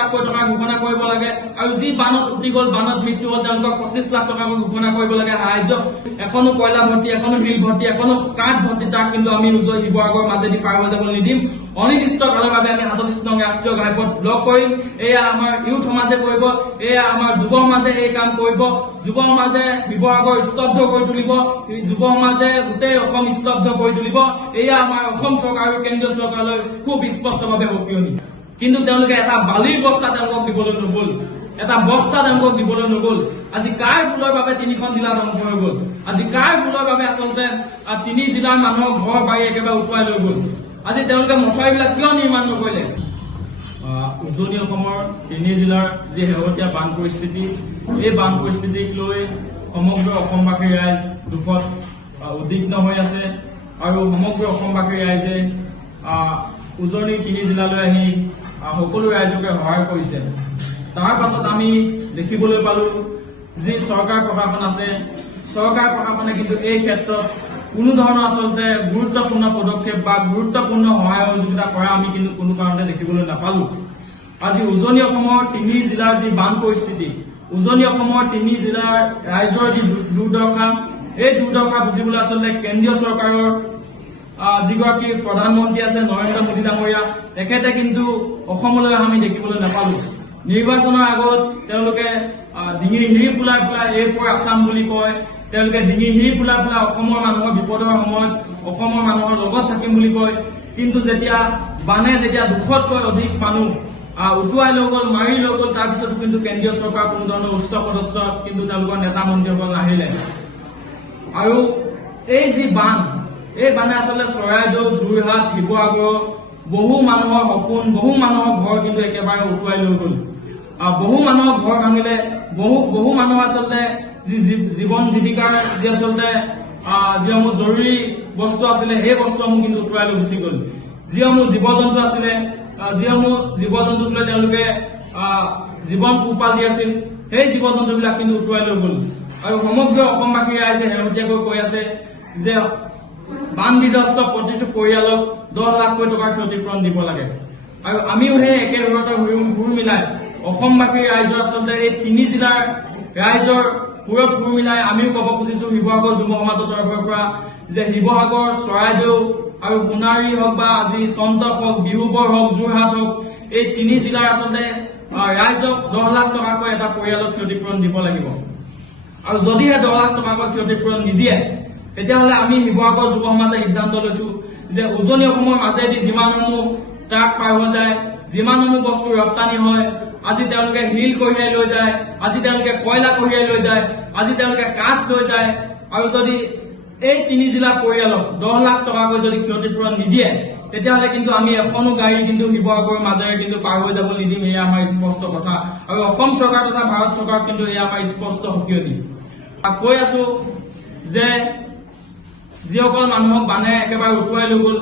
লাখ টকা ঘোষণা কৰিব লাগে আৰু যি বানত উঠি গ'ল বানত মৃত্যু হ'ল তেওঁলোকক 25 লাখ টকা ঘোষণা কৰিব লাগে সাহায্য এখনো কয়লা ভৰ্তি এখনো শিল ভৰ্তি এখনো কাঠ ভৰ্তি তাক কিন্তু আমি উজনি শিৱসাগৰৰ মাজেদি পাৰ হৈ যাব নিদিম অনিৰ্দিষ্টকালৰ বাবে আমি 37 নং ৰাষ্ট্ৰীয় ঘাইপথ ব্লক কৰিম এয়া আমাৰ ইউথ সমাজে কৰিব এয়া আমাৰ যুৱ সমাজে এই কাম কৰিব যুৱ সমাজে শিৱসাগৰ স্তব্ধ কৰি তুলিব যুৱ সমাজে গোটেই অসম স্তব্ধ কৰি তুলিব এয়া আমাৰ অসম চৰকাৰ আৰু কেন্দ্ৰীয় চৰকাৰলৈ খুব স্পষ্টভাৱে সকিয়নি কিন্তু তেওঁলোকে এটা বালিৰ বস্তা তেওঁলোকক দিবলৈ নগ'ল এটা বস্তা তেওঁলোকক দিবলৈ নগ'ল আজি কাৰ ভুলৰ বাবে 3খন জিলা ধ্বংস হৈ গ'ল আজি কাৰ ভুলৰ বাবে আচলতে 3 জিলাৰ মানুহৰ ঘৰ বাৰী একেবাৰে উঠুৱাই লৈ গ'ল আজি তেওঁলোকে মথাউৰিবিলাক কিয় নিৰ্মাণ নকৰিলে উজনি অসমৰ 3 জিলাৰ যি শেহতীয়া বান পৰিস্থিতি এই বান পৰিস্থিতিক লৈ সমগ্ৰ অসমবাসী ৰাইজ দুখত উদ্বিগ্ন হৈ আছে আৰু সমগ্ৰ অসমবাসী ৰাইজে উজনি 3 জিলালৈ আহি সকলো ৰাইজকে সহায় কৰিছে তাৰ পাছত আমি দেখিবলৈ পালো যি চৰকাৰ প্ৰশাসন আছে চৰকাৰ প্ৰশাসনে কিন্তু এই ক্ষেত্ৰত কোনো ধৰণৰ আচলতে গুৰুত্বপূৰ্ণ পদক্ষেপ বা গুৰুত্বপূৰ্ণ সহায় সহযোগিতা কৰা আমি কিন্তু কোনো কাৰণতে দেখিবলৈ নাপালো আজি উজনি অসমৰ 3 জিলাৰ যি বান পৰিস্থিতি উজনি অসমৰ 3 জিলাৰ ৰাইজৰ যি দুৰ্দশা এই দুৰ্দশা বুজিবলৈ আচলতে কেন্দ্ৰীয় চৰকাৰৰ যিগৰাকী প্ৰধানমন্ত্ৰী আছে নৰেন্দ্ৰ মোদী ডাঙৰীয়া তেখেতে কিন্তু অসমলৈ আমি দেখিবলৈ নাপালো নিৰ্বাচনৰ আগত তেওঁলোকে ডিঙিৰ হিৰি ফুলাই ফুলাই এই পৰ আছাম বুলি কয় তেওঁলোকে ডিঙিৰ হিৰি ফুলাই ফুলাই অসমৰ মানুহৰ বিপদৰ সময়ত অসমৰ মানুহৰ লগত থাকিম বুলি কয় কিন্তু যেতিয়া বানে যেতিয়া 200তকৈ অধিক মানুহ উটুৱাই লৈ গ'ল মাৰি লৈ গ'ল তাৰপিছতো কিন্তু কেন্দ্ৰীয় চৰকাৰ কোনো ধৰণৰ উচ্চ পদস্থ কিন্তু তেওঁলোকৰ নেতা মন্ত্ৰীসকল নাহিলে আৰু এই যি বান এই বানে আচলতে চৰাইদেউ যোৰহাট শিৱসাগৰ বহু মানুহৰ সপোন বহু মানুহৰ ঘৰ কিন্তু একেবাৰে উটুৱাই লৈ গ'ল বহু মানুহৰ ঘৰ ভাঙিলে বহু মানুহ আচলতে জীৱন জীৱিকাৰ যি আচলতে যিসমূহ জৰুৰী বস্তু আছিলে সেই বস্তুসমূহ কিন্তু উটুৱাই লৈ গুচি গ'ল যিসমূহ জীৱ জন্তু আছিলে যিসমূহ জীৱ জন্তুক লৈ তেওঁলোকে জীৱন পোহপাল দি আছিল সেই জীৱ জন্তুবিলাক কিন্তু উটুৱাই লৈ গ'ল আৰু সমগ্ৰ অসমবাসী ৰাইজে শেহতীয়াকৈ কৈ আছে যে বান বিধ্বস্ত প্ৰতিটো পৰিয়ালক 10 লাখকৈ টকাৰ ক্ষতিপূৰণ দিব লাগে আৰু আমিও সেই একে ধৰণৰ সুৰ মিলাই অসমবাসী ৰাইজৰ আচলতে এই 3 জিলাৰ ৰাইজৰ সুৰত সুৰ মিলাই আমিও ক'ব খুজিছো শিৱসাগৰ যুৱ সমাজৰ তৰফৰ পৰা যে শিৱসাগৰ চৰাইদেউ আৰু সোণাৰী হওক বা আজি চন্তক হওক বিহুবৰ হওক যোৰহাট হওক এই 3 জিলাৰ আচলতে ৰাইজক 10 লাখ টকাকৈ এটা পৰিয়ালক ক্ষতিপূৰণ দিব লাগিব আৰু যদিহে 10 লাখ টকাকৈ ক্ষতিপূৰণ নিদিয়ে তেতিয়াহ'লে আমি শিৱসাগৰ যুৱ সমাজে সিদ্ধান্ত লৈছো যে উজনি অসমৰ মাজেদি যিমানসমূহ ট্ৰাক পাৰ হৈ যায় যিমানসমূহ বস্তু ৰপ্তানি হয় আজি তেওঁলোকে শিল কঢ়িয়াই লৈ যায় আজি তেওঁলোকে কয়লা কঢ়িয়াই লৈ যায় আজি তেওঁলোকে কাঠ লৈ যায় আৰু যদি এই 3 জিলা পৰিয়ালক 10 লাখ টকাকৈ যদি ক্ষতিপূৰণ নিদিয়ে তেতিয়াহ'লে কিন্তু আমি এখনো গাড়ী কিন্তু শিৱসাগৰৰ মাজেৰে কিন্তু পাৰ হৈ যাব নিদিম এয়া আমাৰ স্পষ্ট কথা আৰু অসম চৰকাৰ তথা ভাৰত চৰকাৰ কিন্তু এয়া আমাৰ স্পষ্ট সকিয়নি কৈ আছো যে যিসকল মানুহক বানে একেবাৰে উটুৱাই লৈ গ'ল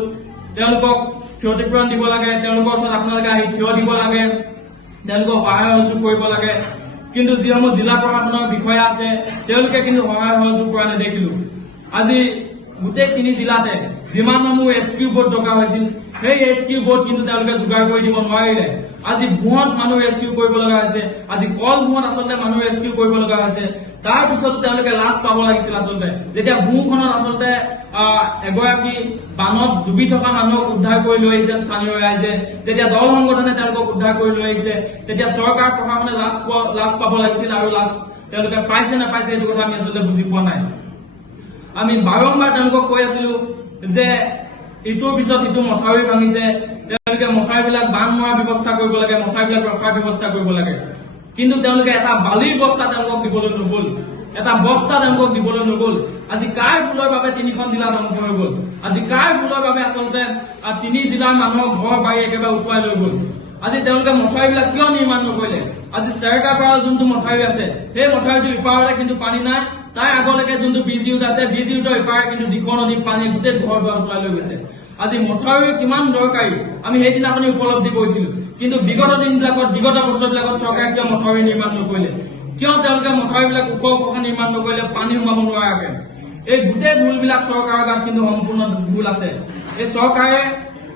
তেওঁলোকক ক্ষতিপূৰণ দিব লাগে তেওঁলোকৰ ওচৰত আপোনালোকে আহি থিয় দিব লাগে তেওঁলোকক সহায় সহযোগ কৰিব লাগে কিন্তু যিসমূহ জিলা প্ৰশাসনৰ বিষয়া আছে তেওঁলোকে কিন্তু সহায় সহযোগ কৰা নেদেখিলো আজি গোটেই 3 জিলাতে যিমানসমূহ ৰেস্কিউ বোট দৰকাৰ হৈছিল সেই ৰেস্কিউ বোট কিন্তু তেওঁলোকে যোগাৰ কৰি দিব নোৱাৰিলে আজি ভুৱত মানুহ ৰেস্কিউ কৰিব লগা হৈছে আজি কল ভুৱত আচলতে মানুহ ৰেস্কিউ কৰিব লগা হৈছে তাৰ পিছতো তেওঁলোকে লাজ পাব লাগিছিল আচলতে যেতিয়া ভূখনত আচলতে এগৰাকী বানত ডুবি থকা মানুহক উদ্ধাৰ কৰি লৈ আহিছে স্থানীয় ৰাইজে যেতিয়া দল সংগঠনে তেওঁলোকক উদ্ধাৰ কৰি লৈ আহিছে তেতিয়া চৰকাৰ প্ৰশাসনে লাজ পাব লাগিছিল আৰু লাজ তেওঁলোকে পাইছে নাপাইছে এইটো কথা আমি আচলতে বুজি পোৱা নাই আমি বাৰম্বাৰ তেওঁলোকক কৈ আছিলো যে ইটোৰ পিছত ইটো মথাউৰি ভাঙিছে তেওঁলোকে মথাউৰিবিলাক বান্ধ মৰাৰ ব্যৱস্থা কৰিব লাগে মথাউৰিবিলাক ৰখাৰ ব্যৱস্থা কৰিব লাগে কিন্তু তেওঁলোকে এটা বালিৰ বস্তা তেওঁলোকক দিবলৈ নগ'ল এটা বস্তা তেওঁলোকক দিবলৈ নগ'ল আজি কাৰ ভুলৰ বাবে 3খন জিলা ধ্বংস হৈ গ'ল আজি কাৰ ভুলৰ বাবে আচলতে 3 জিলাৰ মানুহৰ ঘৰ বাৰী একেবাৰে উটুৱাই লৈ গ'ল আজি তেওঁলোকে মথাউৰিবিলাক কিয় নিৰ্মাণ নকৰিলে আজি চেৰকা পৰা যোনটো মথাউৰি আছে সেই মথাউৰিটোৰ ইপাৰতে কিন্তু পানী নাই তাৰ আগলৈকে যোনটো বিজি ৰোড আছে বিজি ৰোডৰ ইপাৰে কিন্তু দিখৰ নদীৰ পানী গোটেই ঘৰ দুৱাৰ উটুৱাই লৈ গৈছে আজি মথাউৰি কিমান দৰকাৰী আমি সেইদিনাখনি উপলব্ধি কৰিছিলো কিন্তু বিগত দিনবিলাকত বিগত বছৰবিলাকত চৰকাৰে কিয় মথাউৰি নিৰ্মাণ নকৰিলে কিয় তেওঁলোকে মথাউৰিবিলাক ওখ ওখ নিৰ্মাণ নকৰিলে পানী সোমাব নোৱাৰাকে এই গোটেই ভুলবিলাক চৰকাৰৰ গাত কিন্তু সম্পূৰ্ণ ভুল আছে এই চৰকাৰে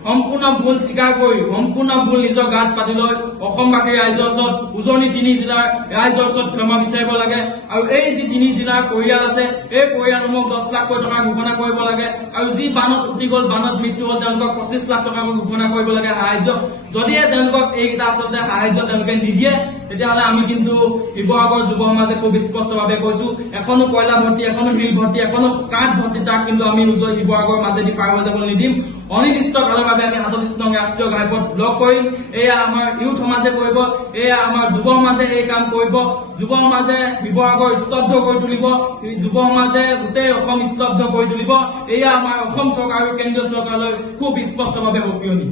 সম্পূৰ্ণ ভুল স্বীকাৰ কৰি সম্পূৰ্ণ ভুল নিজৰ গাত পাতি লৈ অসমবাসী ৰাইজৰ ওচৰত উজনি 3 জিলাৰ ৰাইজৰ ওচৰত ক্ষমা বিচাৰিব লাগে আৰু এই যি 3 জিলাৰ পৰিয়াল আছে এই পৰিয়ালসমূহক 10 লাখ টকা ঘোষণা কৰিব লাগে আৰু যি বানত উঠি গ'ল বানত মৃত্যু হ'ল তেওঁলোকক 25 লাখ টকা ঘোষণা কৰিব লাগে সাহায্য যদিহে তেওঁলোকক এইকেইটা আচলতে সাহায্য তেওঁলোকে নিদিয়ে তেতিয়াহ'লে আমি কিন্তু শিৱসাগৰ যুৱ সমাজে খুব স্পষ্টভাৱে কৈছো এখনো কয়লা ভৰ্তি এখনো শিল ভৰ্তি এখনো কাঠ ভৰ্তি তাক কিন্তু আমি উজনি শিৱসাগৰ মাজেদি পাৰ হৈ যাবলৈ নিদিম অনিৰ্দিষ্টকালৰ বাবে আমি 37 নং ৰাষ্ট্ৰীয় ঘাইপথ ব্লক কৰিম এয়া আমাৰ ইউথ সমাজে কৰিব এয়া আমাৰ যুৱ সমাজে এই কাম কৰিব যুৱ সমাজে শিৱসাগৰ স্তব্ধ কৰি তুলিব যুৱ সমাজে গোটেই অসম স্তব্ধ কৰি তুলিব এয়া আমাৰ অসম চৰকাৰ আৰু কেন্দ্ৰীয় চৰকাৰলৈ খুব স্পষ্টভাৱে সকিয়নি